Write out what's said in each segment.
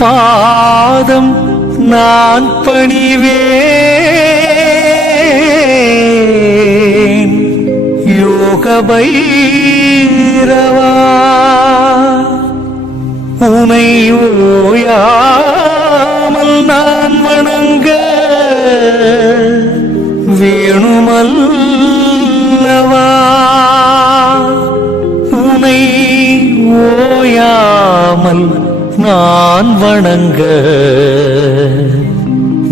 பாதம் நான் பணிவேன். யோக பைரவா உனை ஓயாமல் நான் வணங்க. வேணுமல்லவா உனை ஓயாமல் நான் வணங்க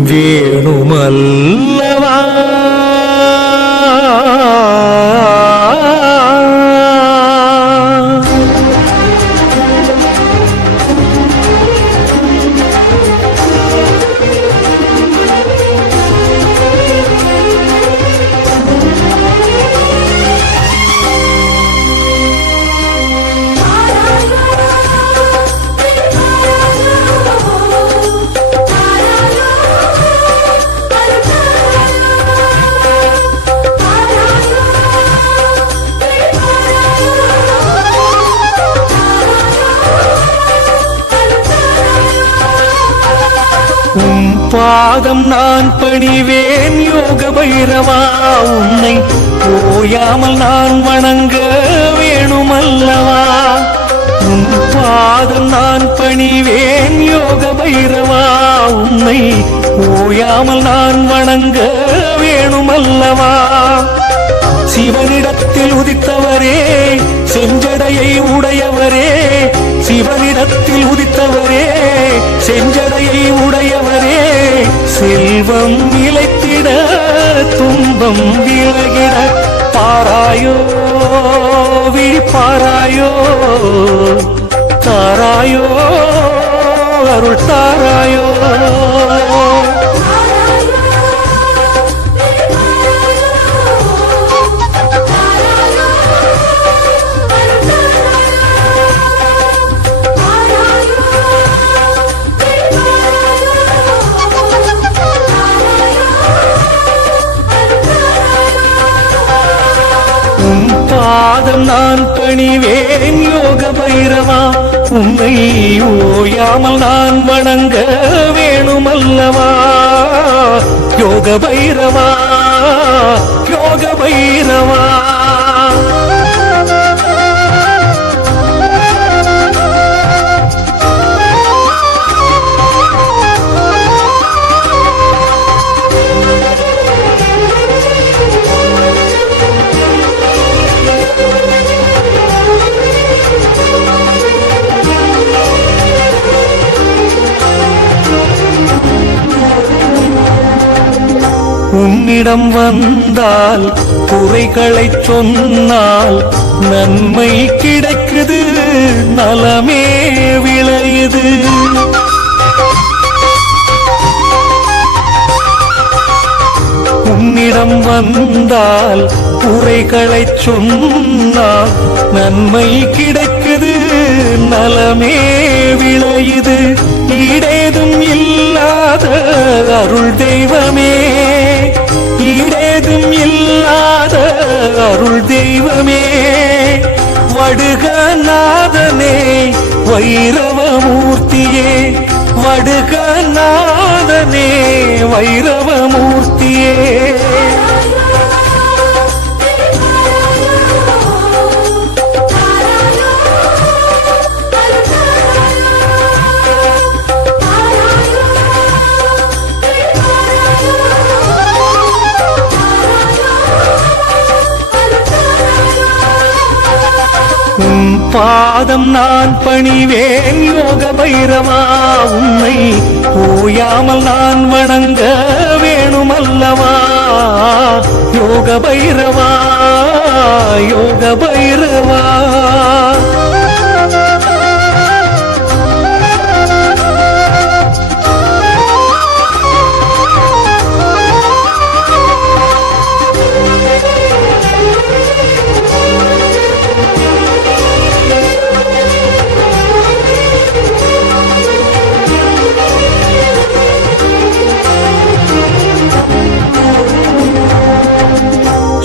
வேணுமல்லவா? பாதம் நான் பணிவேன் யோக பைரவா. உன்னை ஓயாமல் நான் வணங்க வேணுமல்லவா. உன் பாதம் நான் பணிவேன் யோக பைரவா. உன்னை ஓயாமல் நான் வணங்க வேணுமல்லவா. சிவனிடத்தில் உதித்தவரே செஞ்சடையை உடையவரே சிவனிடத்தில் உதித்தவரே செஞ்சடையை உடையவரே செல்வம் நிலைத்திட துன்பம் விலகிட பாராயோ விழிப்பாராயோ தாராயோ அருள் தாராயோ. உன் பாதம் நான் பணிவேன் யோக பைரவா. உன்னை ஓயாமல் நான் வணங்க வேணுமல்லவா. யோக பைரவா யோக பைரவா. உன்னிடம் வந்தால் குறைகளை சொன்னால் நன்மை கிடைக்குது நலமே விளையுது. உன்னிடம் வந்தால் குறைகளை சொன்னால் நன்மை கிடைக்குது நலமே விளையுது. இடேதும் இல்லாத அருள் தெய்வமே. இல்லாத அருள் தெய்வமே வடுகநாதனே வைரவமூர்த்தியே வடுகநாதனே வைரவமூர்த்தியே. உன் பாதம் நான் பணிவேன் யோக பைரவா உன்னை ஓயாமல் நான் வணங்க வேணுமல்லவா. யோக பைரவா யோக பைரவா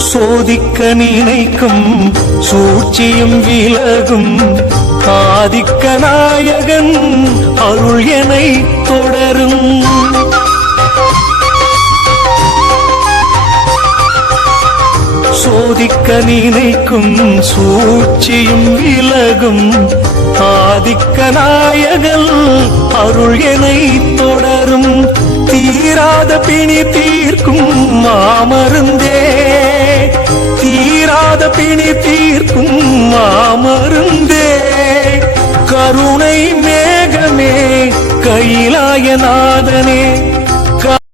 சோதிக்க நினைக்கும் சூழ்ச்சியும் விலகும். ஆதிக்க நாயகன் அருள் என தொடரும். சோதிக்க நினைக்கும் சூழ்ச்சியும் விலகும். ஆதிக்க நாயகன் அருள் என தொடரும். தீராத பிணி தீர்க்கும் மாமருந்தே. தீராத பிணி தீர்க்கும் மாமருந்தே. கருணை மேகமே கைலாயநாதனே.